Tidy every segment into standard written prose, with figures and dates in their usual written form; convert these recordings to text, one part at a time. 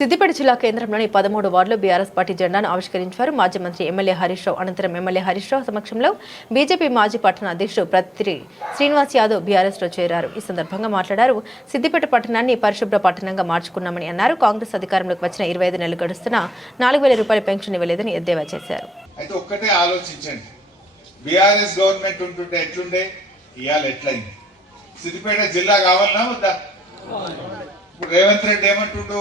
సిద్దిపేట జిల్లా కేంద్రంలోని 13 వార్డులో బీఆర్ఎస్ పార్టీ జెండాను ఆవిష్కరించారు. మాజీ మంత్రి ఎమ్మెల్యే హరీష్ రావు అనంతరం ఎమ్మెల్యే హరీష్ రావు సమక్షంలో బీజేపీ మాజీ పట్టణ అధ్యక్షుడు ప్రత్రి శ్రీనివాస్ యాదవ్ బీఆర్ఎస్లో చేరారు. ఈ సందర్భంగా మాట్లాడారు. సిద్దిపేట పట్టణాన్ని పరిశుభ్ర పట్టణంగా మార్చుకున్నామని అన్నారు. కాంగ్రెస్ అధికారంలోకి వచ్చిన 25 నెలలు గడుస్తున్నా 4,000 రూపాయల పెన్షన్ ఇవ్వలేదని ఎద్దేవా చేశారు. అయితే ఒక్కటే ఆలోచించండి, బీఆర్ఎస్ గవర్నమెంట్ ఉంటుంటే ఎట్లుండే, ఇవాళ ఎట్లయింది? సిద్దిపేట జిల్లా కావాలన్నా వద్దా? రేవంత్ రెడ్డి ఏమంటుండు,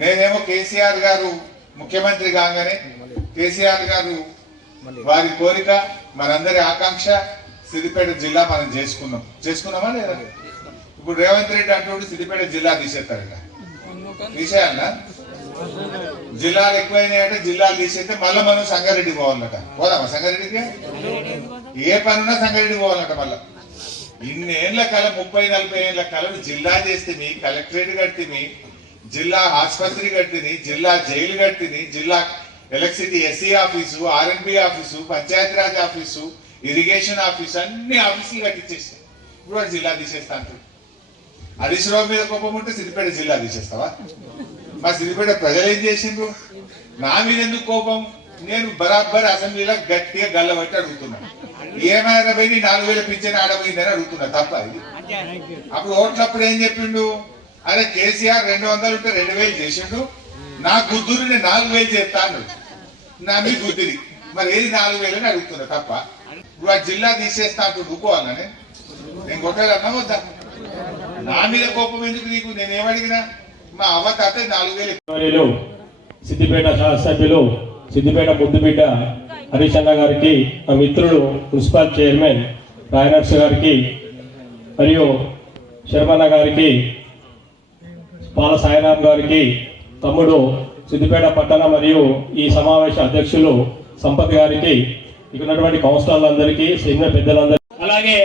నేనేమో కేసీఆర్ గారు ముఖ్యమంత్రి కాగానే కేసీఆర్ గారు వారి కోరిక, మనందరి ఆకాంక్ష సిద్దిపేట జిల్లా మనం చేసుకున్నామా లేదా? ఇప్పుడు రేవంత్ రెడ్డి అంటుండు సిద్దిపేట జిల్లా తీసేస్తారట. తీసేయాలనా? జిల్లాలు ఎక్కువైనాయంటే జిల్లాలు తీసేస్తే మళ్ళీ మనం సంగారెడ్డి పోవాలట. పోదామా సంగారెడ్డికి? ఏ పనున్నా సంగారెడ్డి పోవాలట. మళ్ళా ఇన్నేళ్ల కల 30-40 ఏళ్ల కలను జిల్లా చేస్తే కలెక్టరేట్ కట్టిమి, జిల్లా ఆసుపత్రి కట్టింది, జిల్లా జైలు కట్టింది, జిల్లా electricity SC office, RNB office, Panchayati Raj office, irrigation office, అన్ని ఆఫీసులు కట్టించేస్తాయి. ఇప్పుడు వాడు జిల్లా తీసేస్తా అంటారు. హరీష్ రావు మీద కోపం ఉంటే సిద్దిపేట జిల్లా తీసేస్తావా? మా సిద్దిపేట ప్రజలు ఏం చేసిండ్రు? నా మీద ఎందుకు కోపం? నేను బరాబర్ అసెంబ్లీలో గట్టిగా గల్లబట్టి అడుగుతున్నా, ఏమైనా పోయి 4,000 పింఛన్ ఆడబోయిందని అడుగుతున్నా. తప్ప ఇది? అప్పుడు ఓట్లప్పుడు ఏం చెప్పిండు, అరే కేసీఆర్ 200 ఉంటే 2,000 చేసిండు, నా గుద్దురు నేను 4,000 చేస్తా అన్నాడు. నా మీ గుద్దురి మరి ఏది 4,000 అని అడుగుతున్నా. తప్ప ఇప్పుడు ఆ జిల్లా తీసేస్తా అంటూ ఊకోవాలని నేను కొట్టాలన్నా వద్దా? నా మీద కోపం ఎందుకు నీకు? నేనేమడిగినా మా అవ్వ తాత 4,000. సిద్దిపేట శాసనసభ్యులు సిద్దిపేట ముద్దుబిడ్డ హరీష్ అన్న గారికి, మా మిత్రుడు మున్సిపల్ చైర్మన్ రాయనర్స్ గారికి మరియు శర్మన్న గారికి, పాల సాయిరాం గారికి, తమ్ముడు సిద్దిపేట పట్టణ మరియు ఈ సమావేశ అధ్యక్షులు సంపత్ గారికి, ఇక్కడ ఉన్నటువంటి కౌన్సిలర్లందరికీ, సీనియర్ పెద్దలందరికీ, అలాగే